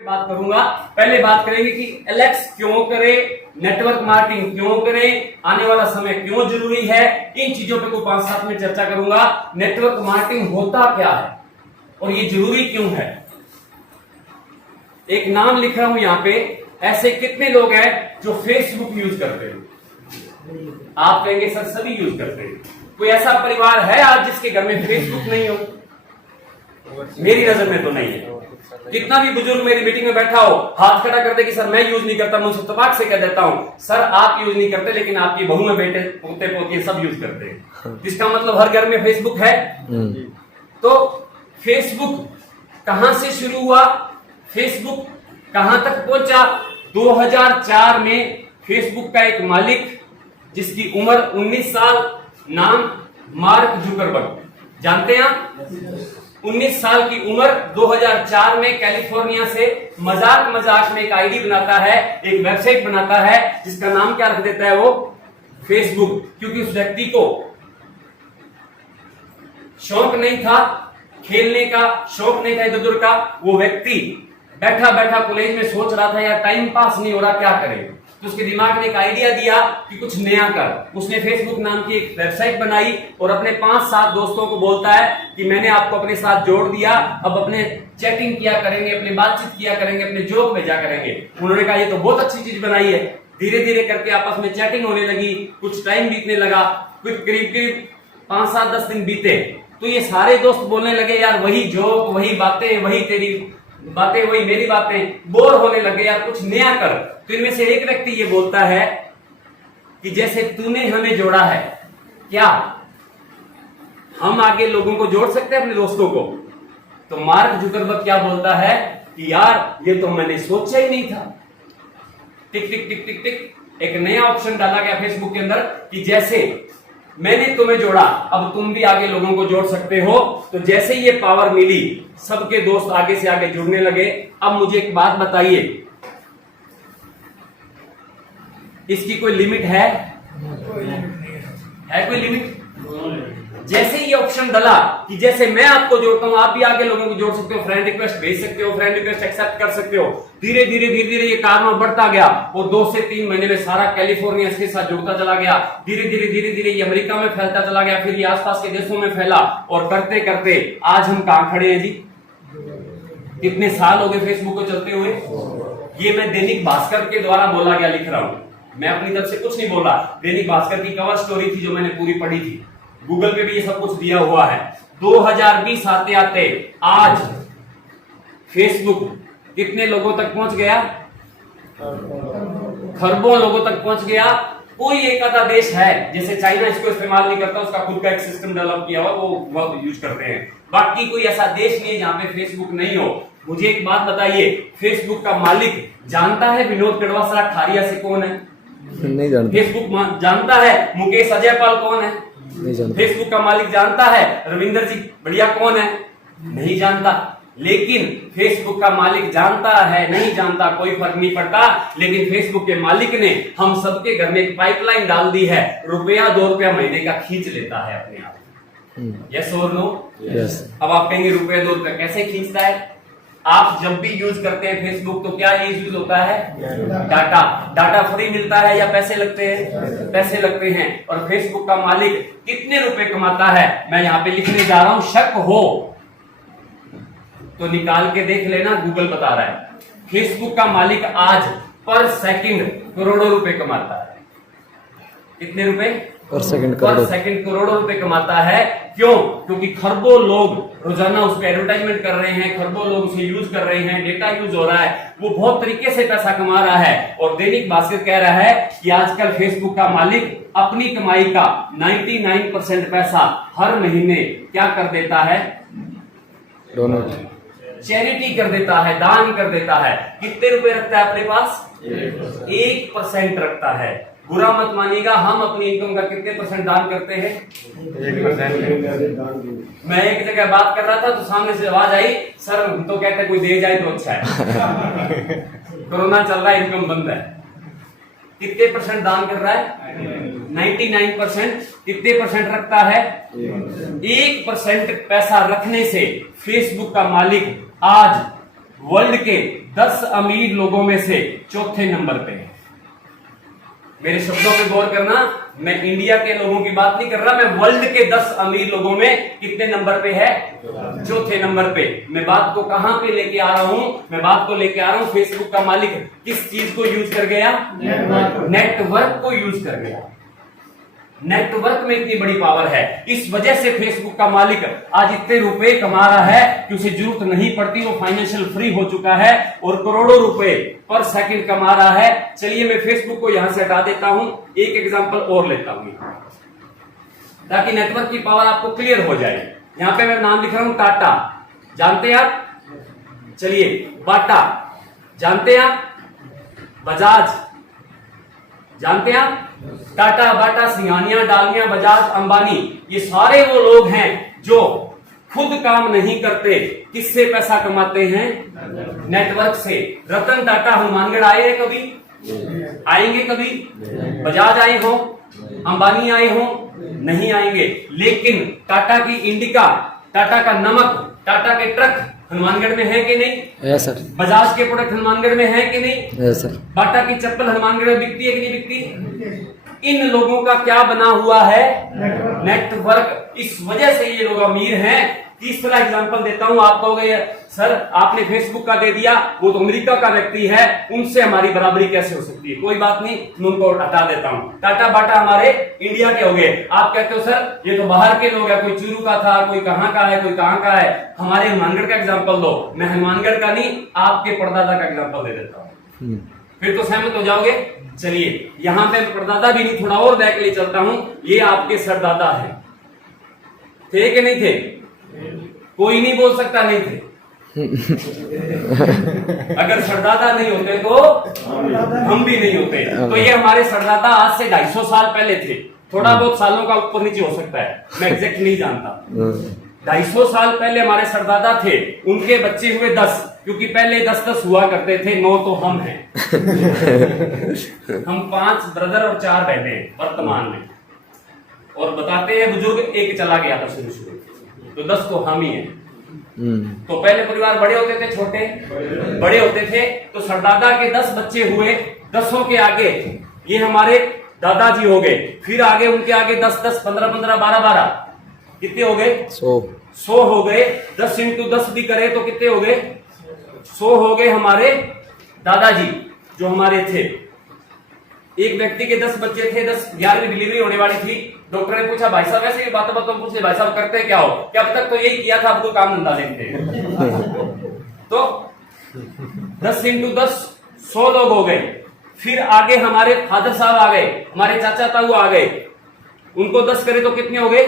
बात करूंगा। पहले बात करेंगे कि एलेक्स क्यों करे, नेटवर्क मार्केटिंग क्यों करें, आने वाला समय क्यों जरूरी है। इन चीजों पे कोई 5-7 मिनट चर्चा करूंगा। नेटवर्क मार्केटिंग होता क्या है और ये जरूरी क्यों है। एक नाम लिख रहा हूं यहां पे। ऐसे कितने लोग हैं जो फेसबुक यूज करते हैं। आप कहेंगे सर सभी यूज करते हैं। कोई ऐसा परिवार है आज जिसके घर में फेसबुक नहीं हो? मेरी नजर में तो नहीं है। कितना भी बुजुर्ग मेरी मीटिंग में बैठा हो, हाथ खड़ा कर दे कि सर मैं यूज नहीं करता, मैं इत्तेफाक से कह देता हूं सर आप यूज नहीं करते, लेकिन आपकी बहू में बेटे पोते पोते सब यूज करते हैं। इसका मतलब हर घर में फेसबुक है। तो फेसबुक कहां से शुरू हुआ, फेसबुक कहां तक पहुंचा। 2004 में फेसबुक का एक मालिक जिसकी उम्र 19 साल, नाम मार्क जुकरबर्ग, जानते हैं आप। 19 साल की उम्र, 2004 में कैलिफोर्निया से मजाक में एक आईडी बनाता है, एक वेबसाइट बनाता है जिसका नाम क्या रख देता है वो, फेसबुक। क्योंकि उस व्यक्ति को शौक नहीं था खेलने का, शौक नहीं था इधर उधर का। वो व्यक्ति बैठा बैठा कॉलेज में सोच रहा था यार टाइम पास नहीं हो रहा, क्या करे। तो उसके दिमाग ने एक आइडिया दिया कि कुछ नया कर। उसने फेसबुक नाम की एक वेबसाइट बनाई और अपने 5-7 दोस्तों को बोलता है कि मैंने आपको अपने साथ जोड़ दिया, अब अपने चैटिंग किया करेंगे, अपने बातचीत किया करेंगे, अपने जोक भेजा करेंगे। उन्होंने कहा ये तो बहुत अच्छी चीज बनाई है। धीरे धीरे करके आपस में चैटिंग होने लगी, कुछ टाइम बीतने लगा, कुछ करीब 5-7-10 दिन बीते। तो ये सारे दोस्त बोलने लगे यार वही जोक, वही बातें, वही तेरी बातें, वही मेरी बातें, बोर होने लगे यार कुछ नया कर। तो इनमें से एक व्यक्ति ये बोलता है कि जैसे तूने हमें जोड़ा है, क्या हम आगे लोगों को जोड़ सकते हैं अपने दोस्तों को। तो मार्क जुकरबर्ग क्या बोलता है कि यार ये तो मैंने सोचा ही नहीं था। टिक टिक टिक टिक टिक, एक नया ऑप्शन डाला गया फेसबुक के अंदर कि जैसे मैंने तुम्हें जोड़ा, अब तुम भी आगे लोगों को जोड़ सकते हो। तो जैसे ये पावर मिली, सबके दोस्त आगे से आगे जुड़ने लगे। अब मुझे एक बात बताइए, इसकी कोई लिमिट है कोई लिमिट? जैसे ये ऑप्शन डला कि जैसे मैं आपको जोड़ता हूं आप भी आगे लोगों को जोड़ सकते हो, फ्रेंड रिक्वेस्ट भेज सकते हो, फ्रेंड रिक्वेस्ट एक्सेप्ट कर सकते हो। धीरे धीरे ये कारनामा बढ़ता गया और 2 से 3 महीने में सारा कैलिफोर्निया इसके साथ जुड़ता चला गया। धीरे धीरे ये अमेरिका में फैलता चला गया, फिर ये आसपास के देशों में फैला और करते करते आज हम कहां खड़े हैं जी। कितने साल हो गए फेसबुक को चलते हुए। ये मैं दैनिक भास्कर के द्वारा बोला गया लिख रहा हूं, मैं अपनी तरफ से कुछ नहीं बोला। दैनिक भास्कर की कवर स्टोरी थी जो मैंने पूरी पढ़ी थी, गूगल पे भी ये सब कुछ दिया हुआ है। 2020 आते आते आज फेसबुक कितने लोगों तक पहुंच गया, खरबों लोगों तक पहुंच गया। कोई एक आधा देश है, जैसे चाइना इसको इस्तेमाल नहीं करता, उसका खुद का एक सिस्टम डेवलप किया हुआ, वो बहुत यूज करते हैं। बाकी कोई ऐसा देश नहीं है जहां पे फेसबुक नहीं हो। मुझे एक बात बताइए, फेसबुक का मालिक जानता है विनोद कड़वासरा खारिया से कौन है? नहीं जानता। फेसबुक जानता है मुकेश अजयपाल कौन है? फेसबुक का मालिक जानता है रविंदर जी बढ़िया कौन है? नहीं जानता। लेकिन फेसबुक का मालिक जानता है नहीं जानता कोई फर्क नहीं पड़ता, लेकिन फेसबुक के मालिक ने हम सबके घर में एक पाइपलाइन डाल दी है, ₹1-2 महीने का खींच लेता है अपने आप। यस और नो? यस। अब आप कहेंगे ₹2 कैसे खींचता है? आप जब भी यूज करते हैं फेसबुक तो क्या यूज होता है? डाटा फ्री मिलता है या पैसे लगते हैं? पैसे लगते हैं। और फेसबुक का मालिक कितने रुपए कमाता है मैं यहां पे लिखने जा रहा हूं, शक हो तो निकाल के देख लेना, गूगल बता रहा है। फेसबुक का मालिक आज पर सेकंड करोड़ों रुपए कमाता है। कितने रुपए? पर सेकंड करोड़ों रुपए कमाता है। क्यों? क्योंकि खरबों लोग रोजाना उस पर एडवर्टाइजमेंट कर रहे हैं, खरबों लोग उसे यूज कर रहे हैं, डेटा यूज हो रहा है, वो बहुत तरीके से पैसा कमा रहा है। और दैनिक भास्कर कह रहा है कि आजकल फेसबुक का मालिक अपनी कमाई का 99% पैसा हर महीने क्या कर देता है? डोनेट, चैरिटी कर देता है, दान कर देता है। कितने रुपए रखता है अपने पास? 1% रखता है। बुरा मत मानिएगा, हम अपनी इनकम का कितने % दान करते हैं? 1%। मैं एक जगह बात कर रहा था तो सामने से आवाज आई, सर हम तो कहते हैं कोई दे जाए तो अच्छा है। कोरोना चल रहा है, इनकम बंद है। कितने % दान कर रहा है? 99%। कितने % रखता है? 1% पैसा रखने से फेसबुक का मालिक आज वर्ल्ड के 10 अमीर लोगों में से चौथे नंबर पे है। मेरे शब्दों पे गौर करना, मैं इंडिया के लोगों की बात नहीं कर रहा, मैं वर्ल्ड के 10 अमीर लोगों में कितने नंबर पे है? चौथे नंबर पे। मैं बात को कहां पे लेके आ रहा हूं? मैं बात को लेके आ रहा हूं फेसबुक का मालिक किस चीज को यूज कर गया? नेटवर्क को यूज कर गया। नेटवर्क में इतनी बड़ी पावर है, इस वजह से फेसबुक का मालिक आज इतने रुपए कमा रहा है कि उसे जरूरत नहीं पड़ती, वो फाइनेंशियल फ्री हो चुका है और करोड़ों रुपए पर सेकंड कमा रहा है। चलिए मैं फेसबुक को यहां से हटा देता हूं, एक एग्जांपल और लेता हूं ताकि नेटवर्क की पावर आपको क्लियर हो जाए। यहां पे मैं नाम लिख रहा हूं टाटा, जानते हैं आप? चलिए बाटा, जानते हैं आप? बजाज, जानते हैं आप? टाटा, बाटा, सिंघानिया, डालमिया, बजाज, अंबानी, ये सारे वो लोग हैं जो खुद काम नहीं करते, किससे पैसा कमाते हैं? नेटवर्क से। रतन टाटा हनुमानगढ़ आए हैं कभी? आएंगे कभी? बजाज आए हो? अंबानी आए हो? नहीं आएंगे। लेकिन टाटा की इंडिका, टाटा का नमक, टाटा के ट्रक हनुमानगढ़ में है कि नहीं? है सर। बजाज के प्रोडक्ट हनुमानगढ़ में है कि नहीं? है सर। बाटा की चप्पल हनुमानगढ़ में बिकती है कि नहीं बिकती? इन लोगों का क्या बना हुआ है? नेटवर्क। इस वजह से ये लोग अमीर हैं। तीसरा एग्जांपल देता हूं, आप कहोगे सर आपने फेसबुक का दे दिया, वो तो अमेरिका का व्यक्ति है, उनसे हमारी बराबरी कैसे हो सकती है? कोई बात नहीं, मैं उनको हटा देता हूं। टाटा बाटा हमारे इंडिया के हो गए। आप कहते हो सर ये तो बाहर के लोग हैं, कोई चूरू का था, कोई कहां का है, कोई कहां का है। हमारे हनुमानगढ़ का एग्जाम्पल दो। मैं हनुमानगढ़ का नहीं, आपके परदादा का एग्जाम्पल दे देता हूं, फिर तो सहमत हो जाओगे। चलिए यहां पे परदादा भी नहीं, थोड़ा और बैक ले चलता हूं। ये आपके सरदादा है, थे कि नहीं थे? कोई नहीं बोल सकता नहीं थे। अगर सरदादा नहीं होते तो हम भी नहीं होते। तो ये हमारे सरदादा आज से 250 साल पहले थे। थोड़ा बहुत सालों का ऊपर नीचे हो सकता है, मैं एग्जैक्ट नहीं जानता। 250 साल पहले हमारे सरदादा थे, उनके बच्चे हुए 10, क्योंकि पहले 10-10 हुआ करते थे, 9 तो हम हैं। हम 5 ब्रदर और 4 बहनें हैं वर्तमान में। और बताते हैं बुजुर्ग एक चला गया था शुरू, तो 10 तो हम ही हैं। तो पहले परिवार बड़े होते थे, छोटे बड़े होते थे। तो सरदादा के 10 बच्चे हुए, 10 के आगे ये हमारे दादाजी हो गए, फिर आगे उनके आगे 10-10, 15-15, 12-12, कितने हो गए? 100 हो गए। 10 × 10 भी करे तो कितने हो गए? 100 हो गए हमारे दादाजी जो हमारे थे। एक व्यक्ति के 10 बच्चे थे, 11वीं डिलीवरी होने वाली थी। डॉक्टर ने पूछा भाई साहब ऐसे ही बातों पूछ ले, भाई साहब करते क्या हो? क्या अब तक तो यही किया था, आपको काम धंधा देखते। तो 10 × 10 100 लोग हो गए। फिर आगे हमारे फादर साहब आ गए, हमारे चाचा ताऊ आ गए, उनको 10 करे तो कितने हो गए?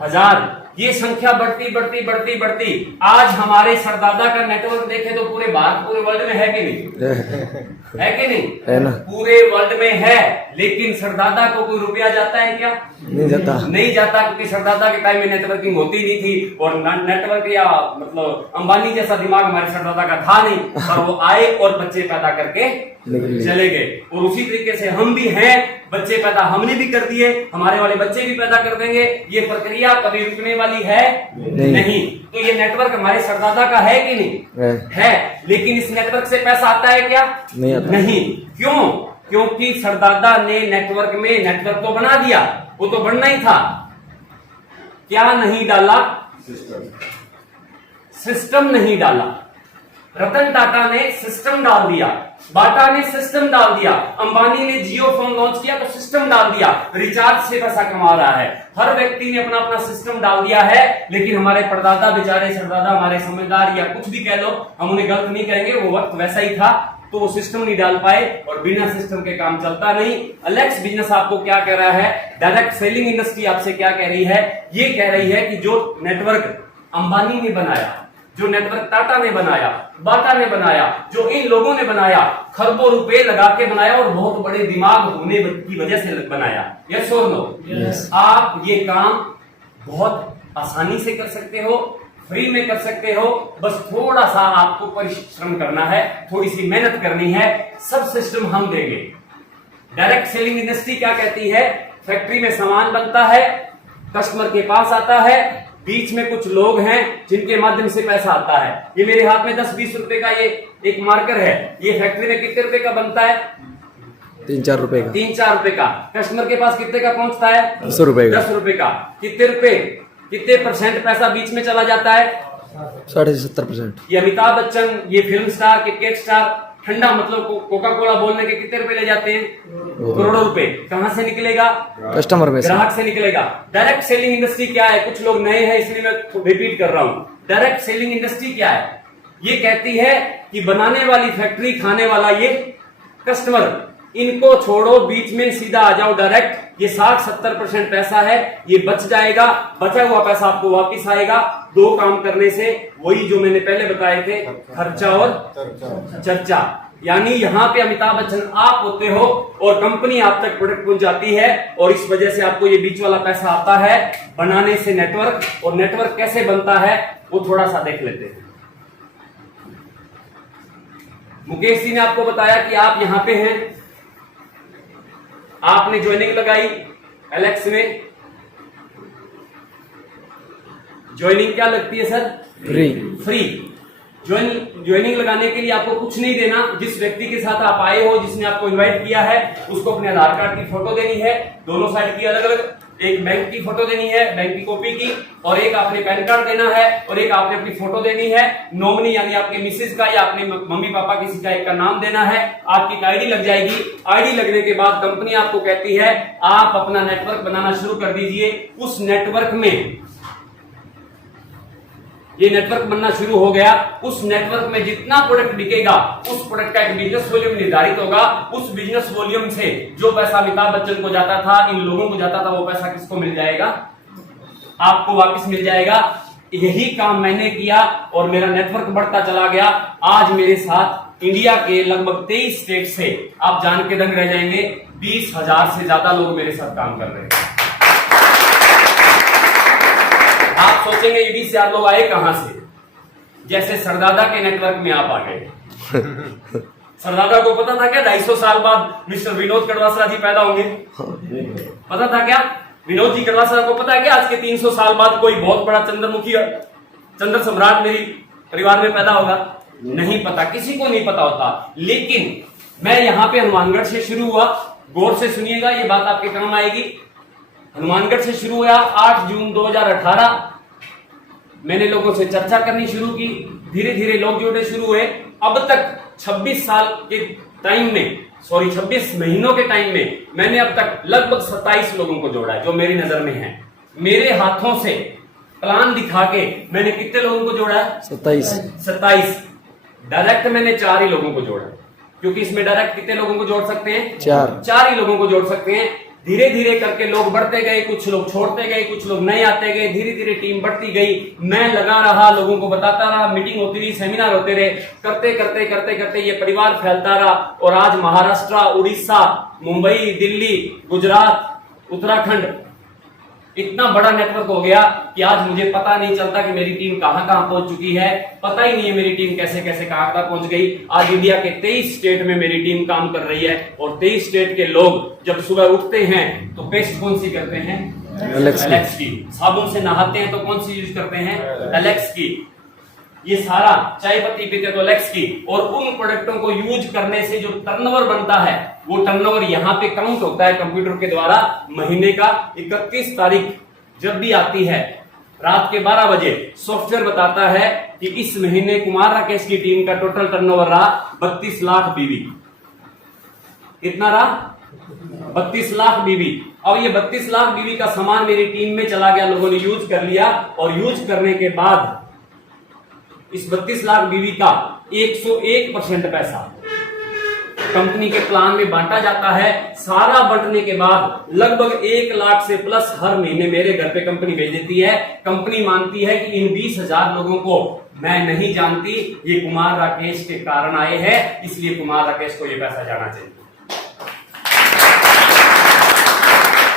1000। ये संख्या बढ़ती बढ़ती बढ़ती बढ़ती आज हमारे सरदादा का नेटवर्क देखे तो पूरे भारत, पूरे वर्ल्ड में है कि नहीं? है कि नहीं? है ना। पूरे वर्ल्ड में है। लेकिन सरदादा को कोई रुपया जाता है क्या? नहीं जाता। नहीं जाता, क्योंकि सरदादा के टाइम में नेटवर्किंग होती नहीं थी और नेटवर्क या मतलब अंबानी जैसा दिमाग हमारे सरदादा का था नहीं। पर वो आए और बच्चे पैदा करके चले गए। और उसी तरीके से हम भी हैं, बच्चे पैदा हमने भी कर दिए, हमारे वाले बच्चे भी पैदा कर देंगे। ये प्रक्रिया कभी रुकने वाली है नहीं। तो ये नेटवर्क हमारे सरदादा का है कि नहीं? है। लेकिन इस नेटवर्क से पैसा आता है क्या? नहीं। क्यों? क्योंकि सरदादा ने नेटवर्क में नेटवर्क तो बना दिया, वो तो बनना ही था। क्या नहीं डाला? सिस्टम नहीं डाला। रतन टाटा ने सिस्टम डाल दिया, बाटा ने सिस्टम डाल दिया, अंबानी ने जियो फोन लॉन्च किया तो सिस्टम डाल दिया, रिचार्ज से पैसा कमा रहा है। हर व्यक्ति ने अपना अपना सिस्टम डाल दिया है। लेकिन हमारे परदादा बेचारे सरदादा हमारे समझदार या कुछ भी कह लो, हम उन्हें गलत नहीं कहेंगे, वो वक्त वैसा ही था, तो वो सिस्टम नहीं डाल पाए और बिना सिस्टम के काम चलता नहीं। अलेक्स बिजनेस आपको क्या कह रहा है? डायरेक्ट सेलिंग इंडस्ट्री आपसे क्या कह रही है? ये कह रही है कि जो नेटवर्क अंबानी ने बनाया, जो नेटवर्क टाटा ने बनाया, बाटा ने बनाया, जो इन लोगों ने बनाया, खरबों रुपए लगा के बनाया और बहुत बड़े दिमाग होने की वजह से बनाया। यस और नो? आप ये काम बहुत आसानी से कर सकते हो, फ्री में कर सकते हो। बस थोड़ा सा आपको परिश्रम करना है, थोड़ी सी मेहनत करनी है। सब सिस्टम हम देंगे। डायरेक्ट सेलिंग इंडस्ट्री क्या कहती है? फैक्ट्री में सामान बनता है, कस्टमर के पास आता है, बीच में कुछ लोग हैं जिनके माध्यम से पैसा आता है। ये मेरे हाथ में 10-20 रुपए का ये एक मार्कर है, ये फैक्ट्री में कितने रुपए का बनता है? 3-4 रुपए का। 3-4 रुपए का। कस्टमर के पास कितने का पहुंचता है? 10 रुपए का। 10 रुपए का। कितने परसेंट पैसा बीच में चला जाता है? 70%। ये अमिताभ बच्चन, ये फिल्म स्टार, क्रिकेट स्टार, ठंडा मतलब कोका कोला बोलने के कितने रुपए ले जाते हैं? करोड़ों रुपए। कहां से निकलेगा? कस्टमर में से। ग्राहक से निकलेगा। डायरेक्ट सेलिंग इंडस्ट्री क्या है? कुछ लोग नए हैं इसलिए मैं रिपीट कर रहा हूं। डायरेक्ट सेलिंग इंडस्ट्री क्या है? ये कहती है कि बनाने वाली फैक्ट्री, खाने वाला ये कस्टमर, इनको छोड़ो, बीच में सीधा आ जाओ डायरेक्ट। ये 60-70% पैसा है, ये बच जाएगा। बचा हुआ पैसा आपको वापिस आएगा 2 काम करने से, वही जो मैंने पहले बताए थे, खर्चा और चर्चा। यानी यहाँ पे अमिताभ बच्चन आप होते हो और कंपनी आप तक प्रोडक्ट पहुंच जाती है, और इस वजह से आपको ये बीच वाला पैसा आता है बनाने से नेटवर्क। और नेटवर्क कैसे बनता है वो थोड़ा सा देख लेते हैं। मुकेश जी ने आपको बताया कि आप यहां पे हैं, आपने ज्वाइनिंग लगाई एलेक्स में। ज्वाइनिंग क्या लगती है सर? फ्री। ज्वाइनिंग लगाने के लिए आपको कुछ नहीं देना। जिस व्यक्ति के साथ आप आए हो, जिसने आपको इनवाइट किया है, उसको अपने आधार कार्ड की फोटो देनी है, दोनों साइड की अलग अलग। एक बैंक की फोटो देनी है, बैंक की कॉपी की, और एक आपने पैन कार्ड देना है, और एक आपने अपनी फोटो देनी है। नॉमिनी यानी आपके मिसेज का या अपने मम्मी पापा किसी का एक का नाम देना है। आपकी आईडी लग जाएगी। आईडी लगने के बाद कंपनी आपको कहती है आप अपना नेटवर्क बनाना शुरू कर दीजिए। उस नेटवर्क में ये नेटवर्क बनना शुरू हो गया। उस नेटवर्क में जितना प्रोडक्ट बिकेगा, उस प्रोडक्ट का एक बिजनेस वॉल्यूम निर्धारित होगा। उस बिजनेस वॉल्यूम से जो पैसा अमिताभ बच्चन को जाता था, इन लोगों को जाता था, वो पैसा किसको मिल जाएगा? आपको वापस मिल जाएगा। यही काम मैंने किया और मेरा नेटवर्क बढ़ता चला गया। आज मेरे साथ इंडिया के लगभग 23 स्टेट से, आप जान के दंग रह जाएंगे, 20,000 से ज्यादा लोग मेरे साथ काम कर रहे हैं। आप सोचेंगे ये 20,000 लोग आए कहां से? जैसे सरदादा के नेटवर्क में आप आ गए। सरदादा को पता था क्या 250 साल बाद मिस्टर विनोद कड़वासरा जी पैदा होंगे? पता था क्या? विनोद जी कड़वासरा को पता है क्या आज के 300 साल बाद कोई बहुत बड़ा चंद्रमुखी, चंद्र सम्राट मेरी परिवार में पैदा होगा? नहीं पता, किसी को नहीं पता होता। लेकिन मैं यहां पे हनुमानगढ़ से शुरू हुआ। गौर से सुनिएगा, ये बात आपके काम आएगी। हनुमानगढ़ से शुरू हुआ 8 जून 2018। मैंने लोगों से चर्चा करनी शुरू की, धीरे धीरे लोग जुड़ने शुरू हुए। अब तक 26 साल के टाइम में, 26 महीनों के टाइम में मैंने अब तक लगभग 27 लोगों को जोड़ा है जो मेरी नजर में है। मेरे हाथों से प्लान दिखा के मैंने कितने लोगों को जोड़ा है? 27। डायरेक्ट मैंने 4 ही लोगों को जोड़ा, क्योंकि इसमें डायरेक्ट कितने लोगों को जोड़ सकते हैं? 4 ही लोगों को जोड़ सकते हैं। धीरे धीरे करके लोग बढ़ते गए, कुछ लोग छोड़ते गए, कुछ लोग नए आते गए, धीरे धीरे टीम बढ़ती गई। मैं लगा रहा, लोगों को बताता रहा, मीटिंग होती रही, सेमिनार होते रहे। करते करते करते करते ये परिवार फैलता रहा, और आज महाराष्ट्र, उड़ीसा, मुंबई, दिल्ली, गुजरात, उत्तराखंड, इतना बड़ा नेटवर्क हो गया कि आज मुझे पता नहीं चलता कि मेरी टीम कहां कहां पहुंच चुकी है। पता ही नहीं है मेरी टीम कैसे कैसे कहां तक पहुंच गई। आज इंडिया के 23 स्टेट में मेरी टीम काम कर रही है, और 23 स्टेट के लोग जब सुबह उठते हैं तो पेस्ट कौन सी करते हैं? एलेक्स की। साबुन से नहाते हैं तो कौन सी यूज करते हैं? एलेक्स की। ये सारा चाय पत्ती पीते तो एलेक्स की। और उन प्रोडक्टों को यूज करने से जो टर्नओवर बनता है, वो टर्नओवर यहाँ पे काउंट होता है कंप्यूटर के द्वारा। महीने का 31 तारीख जब भी आती है रात के 12 बजे सॉफ्टवेयर बताता है कि इस महीने कुमार राकेश की टीम का टोटल टर्नओवर रहा 32 लाख बीवी। कितना रहा? 32 लाख बीवी। अब ये 32 लाख बीवी का सामान मेरी टीम में चला गया, लोगों ने यूज कर लिया, और यूज करने के बाद इस 32 लाख बीवी का 101% पैसा कंपनी के प्लान में बांटा जाता है। सारा बंटने के बाद लगभग 1 लाख से प्लस हर महीने मेरे घर पे कंपनी भेज देती है। कंपनी मानती है कि इन 20,000 लोगों को मैं नहीं जानती, ये कुमार राकेश के कारण आए हैं, इसलिए कुमार राकेश को ये पैसा जाना चाहिए।